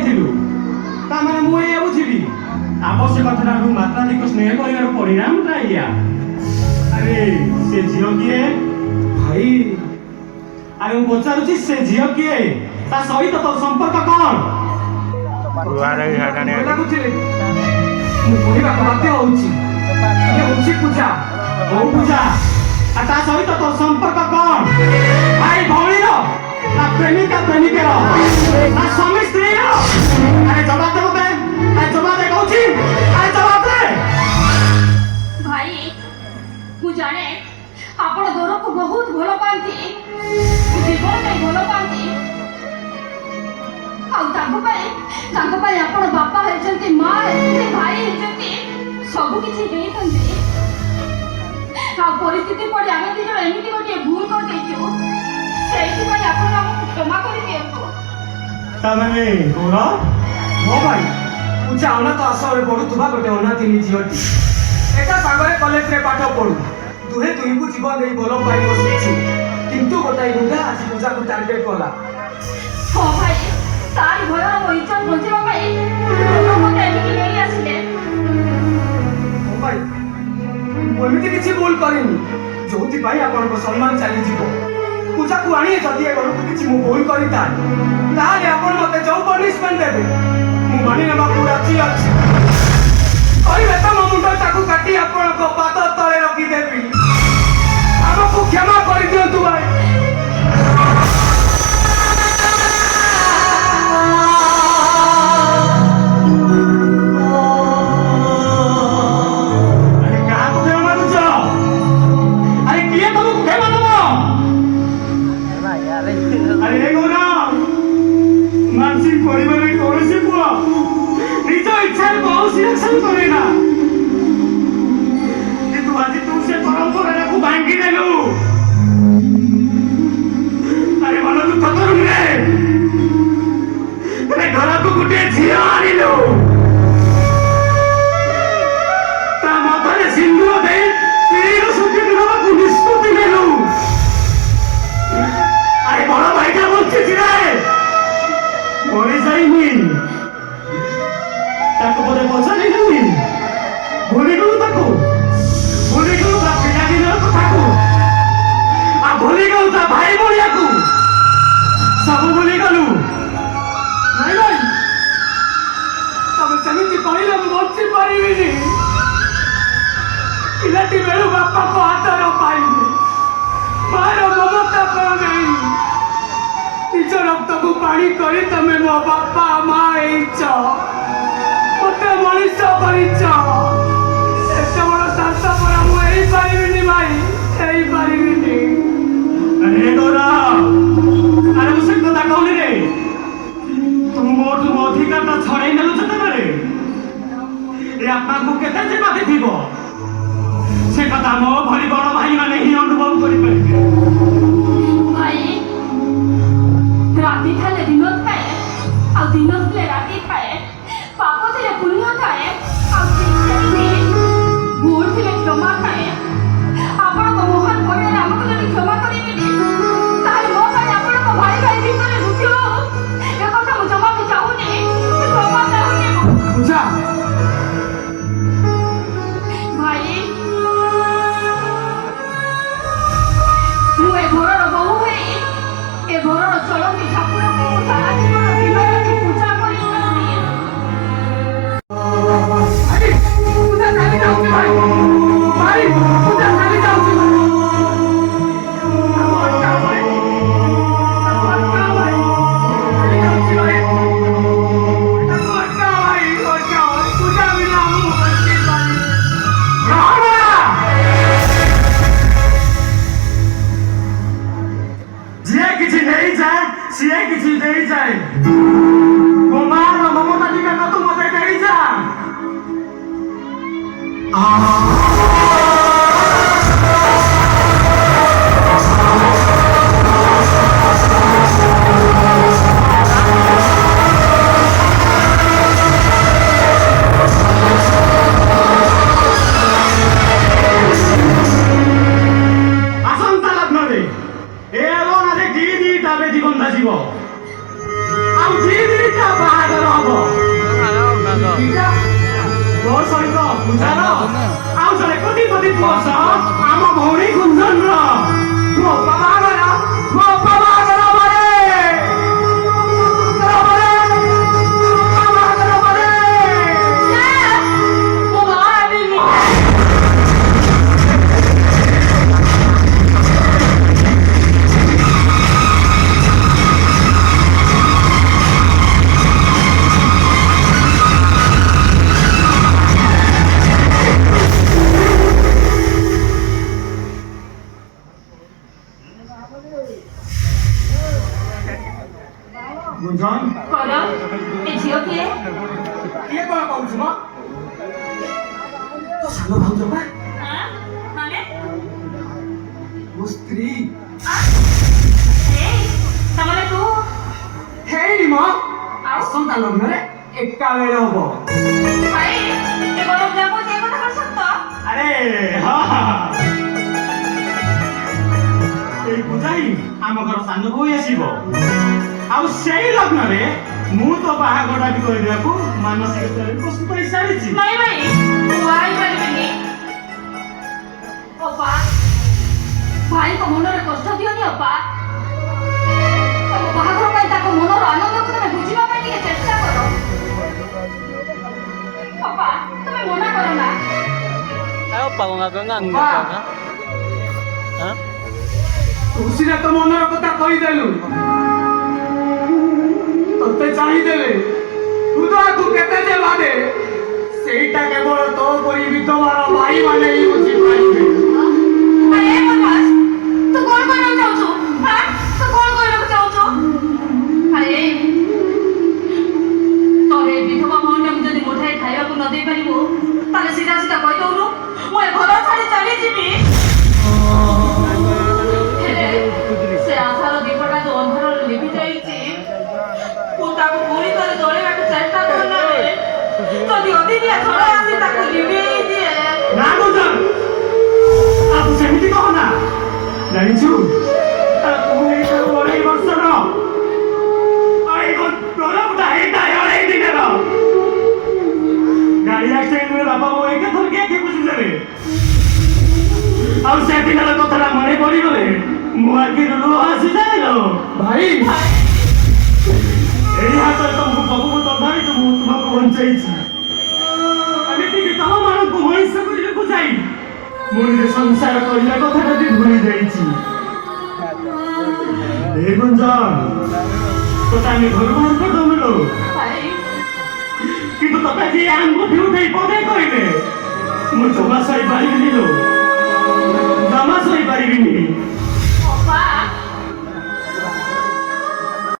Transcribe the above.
ଯାଇଥିଲୁ ତାମାନେ ମୁଁ ଏଇଆ ବୁଝିବି ଆବଶ୍ୟକତାଠାରୁ ମାତ୍ରାଧିକ ସ୍ନେହ କରିବାର ପରିଣାମଟା ଏଇଆ। ଆରେ ସେ ଝିଅ କିଏ ଭାଇ ଆରେ ମୁଁ ପଚାରୁଛି ସେ ଝିଅ କିଏ ତା ସହିତ ତୋର ସମ୍ପର୍କ କ'ଣ? ଲାଗୁଥିଲେ ମୁଁ କହିବାକୁ ବାଧ୍ୟ ହଉଛି ଇଏ ହଉଛି ପୂଜା। କୋଉ ପୂଜା ଆଉ ତା ସହିତ ତୋର ସମ୍ପର୍କ କ'ଣ? ଭାଇ ଭଉଣୀର ତା ପ୍ରେମିକା ପ୍ରେମିକର ତା ସ୍ୱାମୀ ସ୍ତ୍ରୀର? ଆରେ ଜବାବ ଦେ ମତେ, ଆରେ ଜବାବ ଦେ କହୁଛି, ଆରେ ଜବାବ ଦେ। ଭାଇ ମୁଁ ଜାଣେ ଆପଣ ଦୌରକୁ ବହୁତ ଭଲ ପାଆନ୍ତି, ଜୀବନ ପାଇଁ ଭଲ ପାଆନ୍ତି। ଆଉ ତାଙ୍କ ପାଇଁ ଆପଣ ବାପା ହେଇଛନ୍ତି, ମା ହେଇଛନ୍ତି, ଭାଇ ହେଇଛନ୍ତି, ସବୁ କିଛି ହେଇଛନ୍ତି। ଆଉ ପରିସ୍ଥିତି ପଡ଼ି ଆମେ ଦି ଜଣ ଏମିତି ଗୋଟିଏ ଭୁଲ କରିଦେଇଛୁ, ସେଇଥିପାଇଁ ଆପଣ ଆମକୁ କ୍ଷମା କରିଦିଅନ୍ତୁ। ତାମାନେ କଣ? ମୋ ଭାଇ ପୂଜା ଅନାଥ ଆଶ୍ରମରେ ପଢୁଥିବା ଗୋଟେ ଅନାଥିନୀ ଝିଅଟି। ଏକା ସାଙ୍ଗରେ କଲେଜରେ ପାଠ ପଢୁ, ଦୁହେଁ ଦୁହିଁକୁ ଜୀବନ ଦେଇ ଭଲ ପାଇ ବସିଛୁ। କିନ୍ତୁ ଗୋଟାଏ ଗୁଣ୍ଡା ଆଜି ପୂଜାକୁ ଟାର୍ଗେଟ କଲା। ହଁ ଭାଇ, ତାରି ଭୟର ମୋ ଇଜ୍ଜତ ବଞ୍ଚିବା ପାଇଁ ଲୋକ ମୋତେ ଏଠିକି ନେଇ ଆସିଲେ। ମୋ ଭାଇ ମୁଁ ଏମିତି କିଛି ଭୁଲ କରିନି ଯୋଉଥିପାଇଁ ଆପଣଙ୍କ ସମ୍ମାନ ଚାଲିଯିବ। ପୂଜାକୁ ଆଣି ଯଦି ଏ ଘରକୁ କିଛି ମୁଁ ଭୁଲ କରିଥାଏ ତାହେଲେ ଆପଣ ମତେ ଯୋଉ ପନିଶମେଣ୍ଟ ଦେବେ ମୁଁ ମାନି ନେବାକୁ ରାଜି ଅଛି। କହିବେ ତ ମୋ ମୁଣ୍ଡଟାକୁ କାଟି ଆପଣଙ୍କ ପାଦ ତଳେ ରଖିଦେବି। ଆମକୁ କ୍ଷମା କରିଦିଅନ୍ତୁ ଭାଇ। ପିଲାଟି ବେଳୁ ବାପାଙ୍କ ହାତର ପାଇନି, ମାର ମମତା ପାଇନି। ନିଜ ରକ୍ତକୁ ପାଣି କରି ତମେ ମୋ ବାପା ମା ହେଇଛ, ମତେ ମଣିଷ କରିଛ। ଏତେ ବଡ଼ ସ୍ୱାର୍ଥପର ମୁଁ ହେଇପାରିବିନି ଭାଇ, ହେଇପାରିବିନି। ଆରେ ମୁଁ ସେ କଥା କହୁନି ରେ, ତୁ ମୋଠୁ ମୋ ଅଧିକାରଟା ଛଡ଼େଇ ନେଲୁ ଯେତେବେଳେ ଏ ଆତ୍ମାକୁ କେତେ ଯେ ବାଧିଥିବ ସେ କଥା ମୋ ଭଳି ବଡ଼ ଭାଇମାନେ ହିଁ ଅନୁଭବ କରିପାରିବେ। ଭାଇ ରାତି ଥିଲେ ଦିନ ଥାଏ, ଆଉ ଦିନ ଥିଲେ ରାତି ଥାଏ। ପାପ ଥିଲେ ପୁଣ୍ୟ ଥାଏ, ଆଉ ଭୁଲ ଥିଲେ କ୍ଷମା ଥାଏ। ଆପଣଙ୍କ ମହାନ ପରିବାର ଆମକୁ ଯଦି କ୍ଷମା କରିବେନି ତାହେଲେ ମୋ ପାଇଁ ଆପଣଙ୍କ ଭାଇ ଭାଇ ଭିତରେ ଯୁଦ୍ଧ ହଉ, ଏ କଥା ମୁଁ ଜମା ବି ଚାହୁଁନି, ଜମା ଚାହୁଁନି। ପୂଜା ଭାଇ ମୁଁ ଏ ଘରର ବୋହୂ ହେଇ ଏ ଘରର ଚଳନ୍ତି ଠାକୁରଙ୍କୁ ସାରା ଜୀବନ ଦିନ ରାତି ପୂଜା କରି ବସ ଆମ ଭଉଣୀ କୁଞ୍ଜନର ମୋ ବାବାଘର ମୋ ବାବାଘର ପରେ ବାବାଘର ପରେ ମୋ ମା ଆଣିନି। କୁଞ୍ଜନ କଣ ଏ ଝିଅ କିଏ? କିଏ କଣ କହୁଛୁ ମ ତୋ ସାନ ଭାଉଜ ବା ଆଁ? ମାନେ ମୋ ସ୍ତ୍ରୀ ଏଇ ତାମାନେ ତୁ ହେଇନି ମ ଆଉ ଆସନ୍ତା ଲଗ୍ନରେ ଏକା ବେଳେ ହବ ଭାଇ ଏ ଗରମ ଲାଗୁଛି ଏ କଥା କଣ ସତ? ଆରେ ହଁ ଏଇ ପୂଜାଇ ଆମ ଘର ସାନ ବୋଉ ଆସିବ ଆଉ ସେଇ ଲଗ୍ନରେ ମୁଁ ତ ବାହାଘରଟା ବି କରିବାକୁ ମାନସିକ ସ୍ତରରେ ପ୍ରସ୍ତୁତ ହେଇସାରିଛି ନାଇଁ ଭାଇ ମୁଁ ହେଇପାରିବିନି। ଅପା ଭାଇଙ୍କ ମନରେ କଷ୍ଟ ଦିଅନି ଅପା। ତମ ବାହାଘର ପାଇଁ ତାଙ୍କ ମନର ଆନନ୍ଦକୁ ତମେ ବୁଝିବା ପାଇଁ ଟିକେ ଚେଷ୍ଟା କର। ଅପା ତମେ ମନା କର ନା। Ay, opa, kung nga nggak ka na? Ha? ତୁ ସିନା ତୋ ମନର କଥା କହିଦେଲୁ ତତେ ଚାହିଁଦେଲେ ହୃଦୟକୁ କେତେ ଯେ ବାଦେ ସେଇଟା କେବଳ ତୋ ପରି ବିଧବାର ଭାଇମାନେ ହିଁ ବୁଝିପାରିବେ ଆରେ ବଦମାସ ତୁ କଣ କହିବାକୁ ଚାହୁଁଛୁ? ହାଁ ତୁ କଣ କହିବାକୁ ଚାହୁଁଛୁ? ଆରେ ତୋର ଏ ବିଧବା ଭଉଣୀକୁ ଯଦି ମୁଠାଏ ଖାଇବାକୁ ନ ଦେଇ ପାରିବୁ ତାହେଲେ ସିଧା ସିଧା କହିଦଉନୁ ମୁଁ ଏ ଘର ଛାଡ଼ି ଚାଲିଯିବି। ହେଲେ ସେ ଆଶାର ଦୀପଟା ଯୋଉ ଅନ୍ଧାରରେ ଲିଭି ଯାଇଛି ମୁଁ ତାକୁ ପୁଣି ଥରେ ଜଳେଇବାକୁ ଚେଷ୍ଟା କଲା ବେଳେ ଯଦି ଅଦିନିଆ ଝଡ଼ ଆସି ତାକୁ ଲିଭେଇ ଦିଏ। ନା କୁଞ୍ଜନ ଆଉ ତୁ ସେମିତି କହ ନା ଜାଣିଛୁ ତୁ ହେଇଥାଉ 2.5 ବର୍ଷର ପ୍ରଲୋଭଟା ହେଇଥାଏ 2.5 ଦିନର ଗାଡି ଆକ୍ସିଡେଣ୍ଟରେ ବାପା ବୋଉ ଏକେ ଥରକେ ଆଖି ବୁଝିଦେବେ ଆଉ ସେଦିନର କଥାଟା ମନେ ପଡ଼ିଗଲେ ମୋ ଆଖିରୁ ଲୁହ ଆସିଯାଏ ଲୋ ଭାଇ ଏଇ ହାତରେ ତମକୁ ସବୁକୁ ତଥାପି ତୁମକୁ ବଞ୍ଚେଇଛି ଏମିତିକି ତମମାନଙ୍କୁ ମଣିଷ କରିବାକୁ ଯାଇ ମୁଁ ନିଜେ ସଂସାର କରିବା କଥାଟା ବି ଭୁଲି ଯାଇଛି ଏ ଗୁଞ୍ଜନ ତୋତେ ଆମେ ଘରୁ ବାହାର କରିଦେଲୁ ଭାଇ କିନ୍ତୁ ତତେ ଯିଏ ଆଙ୍ଗୁଠି ଉଠେଇ ପଦେ କହିଲେ ମୁଁ ଜମା ସହିପାରିବିନି ଲୋ ଜମା ସହିପାରିବିନି